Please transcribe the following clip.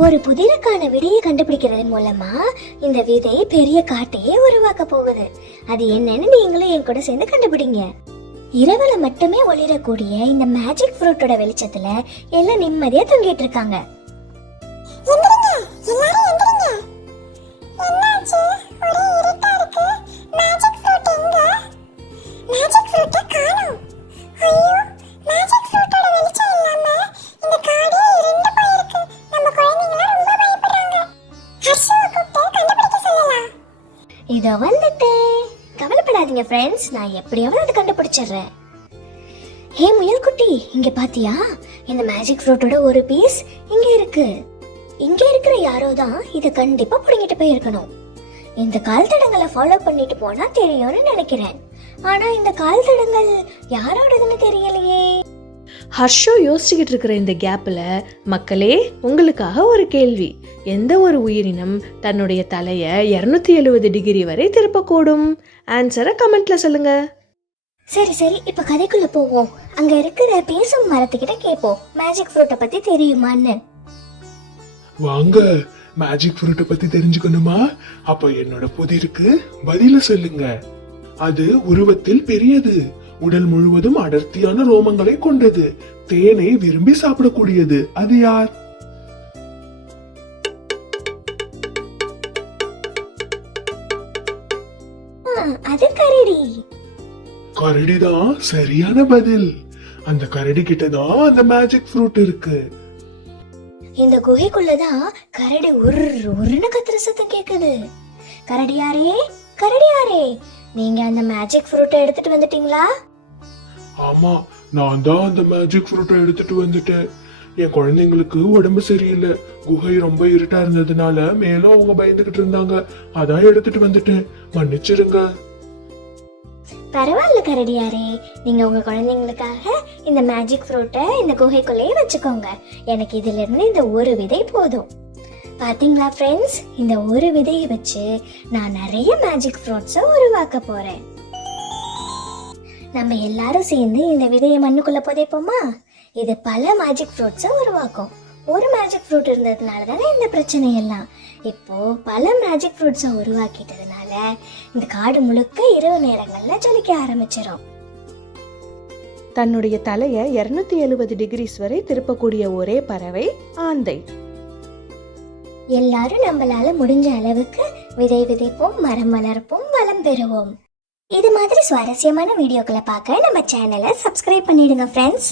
ஒரு புதிருக்கான விடையை கண்டுபிடிக்கிறது மூலமா இந்த விதை பெரிய காட்டையே உருவாக்க போகுது. அது என்னன்னு நீங்களும் என் கூட சேர்ந்து கண்டுபிடிங்க. இரவுல மட்டுமே ஒளிரக்கூடிய இந்த மேஜிக் ஃப்ரூட்டோட வெளிச்சத்துல எல்லாம் நிம்மதியா தூங்கிட்டு இருக்காங்க. இதோ வந்துட்டேன். கவலைப்படாதீங்க ஃப்ரெண்ட்ஸ், நான் எப்படியாவது அதை கண்டுபிடிச்சிடுறேன். ஹே முயல் குட்டி, இங்க பாத்தியா? இந்த மேஜிக் ஃப்ரூட்டோட ஒரு பீஸ் இங்க இருக்கு. இங்க இருக்கிற யாரோ தான் இதை கண்டிப்பா புடுங்கிட்டு போயிருக்கணும். இந்த கால் தடங்களை ஃபாலோ பண்ணிட்டு போனா தெரியும்னு நினைக்கிறேன். ஆனா இந்த கால் தடங்கள் யாரோடதுன்னு தெரியலையே. ஹர்ஷோ யோசிச்சுக்கிட்டு இருக்கிற இந்த கேப்ல மக்களே, உங்களுக்காக ஒரு கேள்வி. எந்த ஒரு உயிரினம் தன்னுடைய தலைய 270 டிகிரி வரை திருப்பக்கூடும்? ஆன்சரை கமெண்ட்ல சொல்லுங்க. சரி சரி, இப்ப கதைக்குள்ள போவோம். அங்க இருக்கிற பேசும் மரத்துக்கிட்ட கேட்போம், மேஜிக் ஃப்ரூட்டை பத்தி தெரியுமான்னு. வாங்க, மேஜிக் ஃப்ரூட்டை பத்தி தெரிஞ்சுக்கணுமா? அப்ப என்னோட புதிருக்கு பதில சொல்லுங்க. அது உருவத்தில் பெரியது, உடல் முழுவதும் அடர்த்தியான ரோமங்களை கொண்டது, தேனை விரும்பி சாப்பிடக்கூடியது. அது யார்? அது கரடி. கரடிதான் சரியான பதில். அந்த கரடி கிட்டதான் அந்த மேஜிக் ஃப்ரூட் இருக்கு. இந்த குகைக்குள்ளதான் கரடி உருன்னு கத்துற சத்தம் கேக்குது. கரடியாரே, கரடியாரே, நீங்க அந்த மேஜிக் ஃப்ரூட்டை எடுத்துட்டு வந்துட்டீங்களா? ஆமா, நான் தான் அந்த மேஜிக் ஃப்ரூட்டை எடுத்துட்டு வந்துட்டேன். என் குழந்தைங்களுக்கு உடம்பு சரியில்லை, குகை ரொம்ப இருட்டா இருந்ததுனால மேலும் அவங்க பயந்துகிட்டு இருந்தாங்க, அதான் எடுத்துட்டு வந்துட்டேன். மன்னிச்சிருங்க. பரவாயில்ல கரடியாரே, நீங்க உங்க குழந்தைங்களுக்காக இந்த மேஜிக் ஃப்ரூட்டை இந்த குகைக்குள்ளேயே வச்சுக்கோங்க. எனக்கு இதுல இருந்து இந்த ஒரு விதை போதும். பாத்தீங்களா ஃப்ரெண்ட்ஸ், இந்த ஒரு விதையை வச்சு நான் நிறைய மேஜிக் ஃப்ரூட்ஸை உருவாக்க போறேன். நம்ம எல்லாரும் சேர்ந்து இந்த விதையை மண்ணுக்குள்ள புதைப்போமா? இது பல மேஜிக் ஃப்ரூட்ஸை உருவாக்கும். ஒரு மேஜிக் ஃப்ரூட் இருந்ததுனால தானே இந்த பிரச்சனை எல்லாம். இப்போ பல மேஜிக் ஃப்ரூட்ஸை உருவாக்கிட்டதுனால இந்த காடு முழுக்க இரவு நேரங்கள்ல ஜொலிக்க ஆரம்பிச்சிடும். தன்னுடைய தலைய 270 டிகிரிஸ் வரை திருப்பக்கூடிய ஒரே பறவை ஆந்தை. எல்லாரும் நம்மளால முடிஞ்ச அளவுக்கு விதை விதைப்போம், மரம் வளர்ப்போம், வளம் பெறுவோம். இது மாதிரி சுவாரஸ்யமான வீடியோக்களை பார்க்க நம்ம சேனலை சப்ஸ்கிரைப் பண்ணிடுங்க ஃப்ரெண்ட்ஸ்.